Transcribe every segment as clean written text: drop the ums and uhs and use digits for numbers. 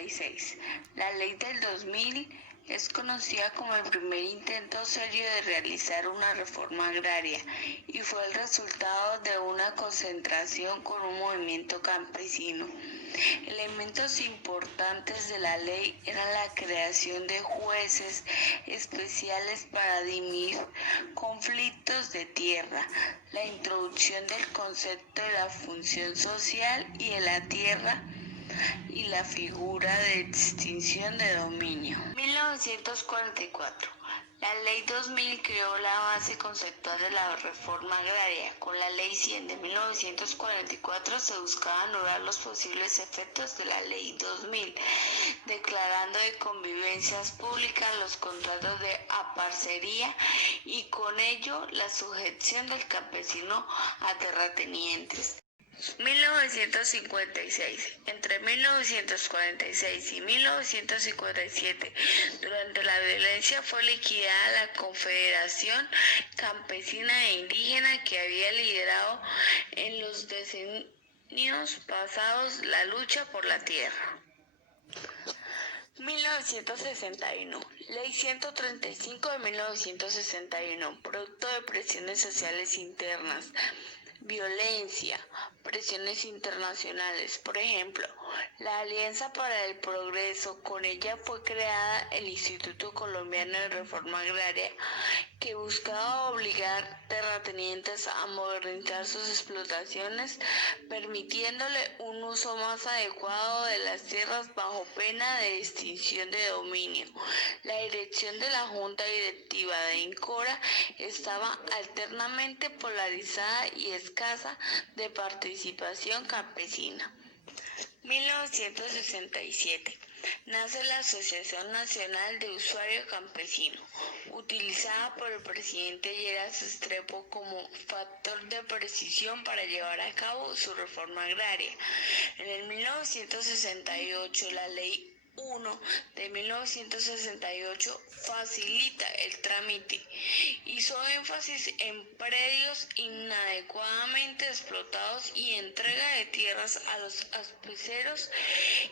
1956. La ley del 2000 es conocida como el primer intento serio de realizar una reforma agraria y fue el resultado de una concentración con un movimiento campesino. Elementos importantes de la ley eran la creación de jueces especiales para dirimir conflictos de tierra, la introducción del concepto de la función social y de la tierra y la figura de extinción de dominio. 1944. La Ley 2000 creó la base conceptual de la reforma agraria. Con la Ley 100 de 1944 se buscaba anular los posibles efectos de la Ley 2000, declarando de convivencias públicas los contratos de aparcería y con ello la sujeción del campesino a terratenientes. 1956. Entre 1946 y 1957, durante la violencia fue liquidada la Confederación Campesina e Indígena que había liderado en los decenios pasados la lucha por la tierra. 1961. Ley 135 de 1961, producto de presiones sociales internas, violencia, presiones internacionales. Por ejemplo, la Alianza para el Progreso, con ella fue creada el Instituto Colombiano de Reforma Agraria, que buscaba obligar terratenientes a modernizar sus explotaciones, permitiéndole un uso más adecuado de las tierras bajo pena de extinción de dominio. La dirección de la Junta Directiva de INCORA estaba alternamente polarizada y escasa de participación campesina. 1967. Nace la Asociación Nacional de Usuario Campesino, utilizada por el presidente Lleras Restrepo como factor de precisión para llevar a cabo su reforma agraria. En el 1968, la Ley 1 de 1968 facilita el trámite. Hizo énfasis en predios inadecuadamente explotados y entrega de tierras a los artesanos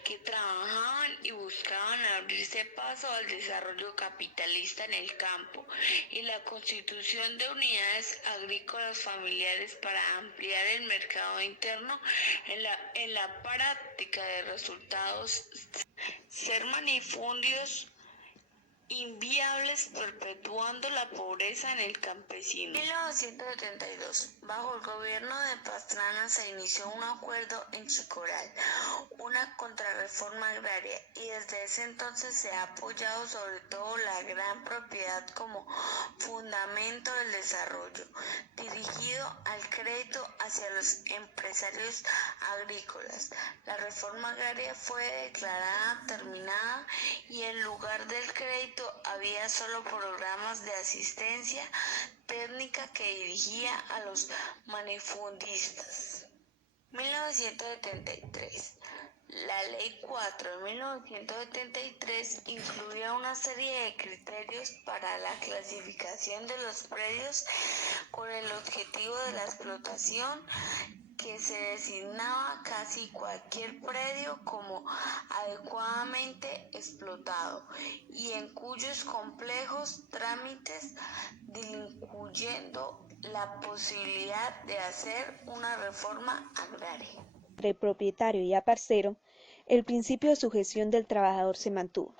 que trabajaban y buscaban abrirse paso al desarrollo capitalista en el campo, y la constitución de unidades agrícolas familiares para ampliar el mercado interno. En la práctica de resultados ser manifundios inviables, perpetuando la pobreza en el campesino. 1972. Bajo el gobierno de Pastrana se inició un acuerdo en Chicoral, una contrarreforma agraria, y desde ese entonces se ha apoyado sobre todo la gran propiedad como fundamento del desarrollo, dirigido al crédito hacia los empresarios agrícolas. La reforma agraria fue declarada terminada y en lugar del crédito había solo programas de asistencia técnica que dirigía a los manifundistas. 1973. La Ley 4 de 1973 incluía una serie de criterios para la clasificación de los predios con el objetivo de la explotación, que se designaba casi cualquier predio como adecuadamente explotado y en cuyos complejos trámites, incluyendo la posibilidad de hacer una reforma agraria. Entre propietario y aparcero, el principio de sujeción del trabajador se mantuvo.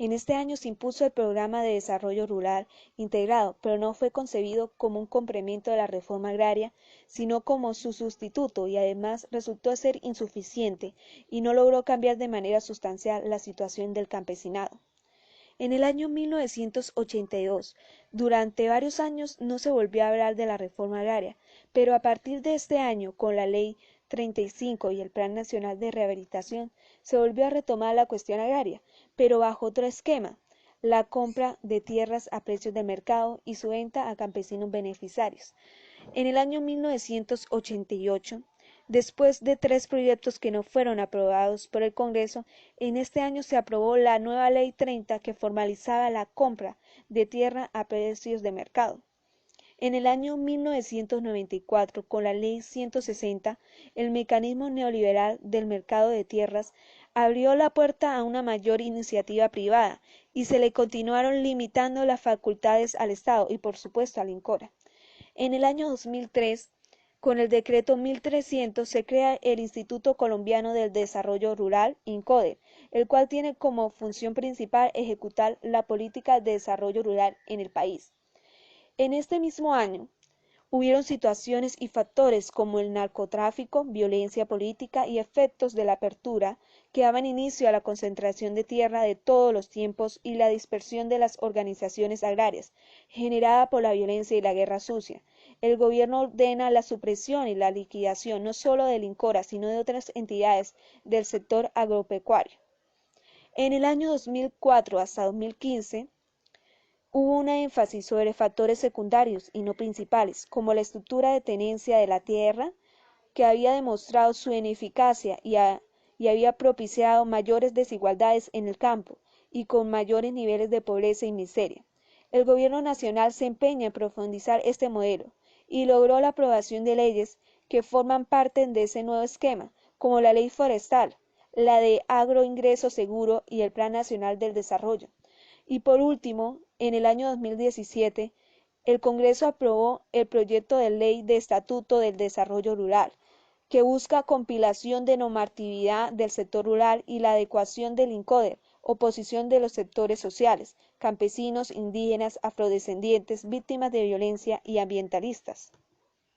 En este año se impuso el Programa de Desarrollo Rural Integrado, pero no fue concebido como un complemento de la reforma agraria, sino como su sustituto, y además resultó ser insuficiente y no logró cambiar de manera sustancial la situación del campesinado. En el año 1982, durante varios años no se volvió a hablar de la reforma agraria, pero a partir de este año, con la Ley 35 y el Plan Nacional de Rehabilitación, se volvió a retomar la cuestión agraria, pero bajo otro esquema: la compra de tierras a precios de mercado y su venta a campesinos beneficiarios. En el año 1988, después de 3 proyectos que no fueron aprobados por el Congreso, en este año se aprobó la nueva Ley 30, que formalizaba la compra de tierra a precios de mercado. En el año 1994, con la Ley 160, el mecanismo neoliberal del mercado de tierras abrió la puerta a una mayor iniciativa privada y se le continuaron limitando las facultades al Estado y por supuesto al INCORA. En el año 2003, con el decreto 1300 se crea el Instituto Colombiano del Desarrollo Rural, INCODER, el cual tiene como función principal ejecutar la política de desarrollo rural en el país. En este mismo año, hubieron situaciones y factores como el narcotráfico, violencia política y efectos de la apertura que daban inicio a la concentración de tierra de todos los tiempos y la dispersión de las organizaciones agrarias, generada por la violencia y la guerra sucia. El gobierno ordena la supresión y la liquidación no solo del INCORA, sino de otras entidades del sector agropecuario. En el año 2004 hasta 2015, hubo un énfasis sobre factores secundarios y no principales, como la estructura de tenencia de la tierra, que había demostrado su ineficacia y había propiciado mayores desigualdades en el campo y con mayores niveles de pobreza y miseria. El gobierno nacional se empeña en profundizar este modelo y logró la aprobación de leyes que forman parte de ese nuevo esquema, como la Ley Forestal, la de Agroingreso Seguro y el Plan Nacional del Desarrollo. Y por último, en el año 2017, el Congreso aprobó el proyecto de ley de Estatuto del Desarrollo Rural, que busca compilación de normatividad del sector rural y la adecuación del INCODER, oposición de los sectores sociales, campesinos, indígenas, afrodescendientes, víctimas de violencia y ambientalistas.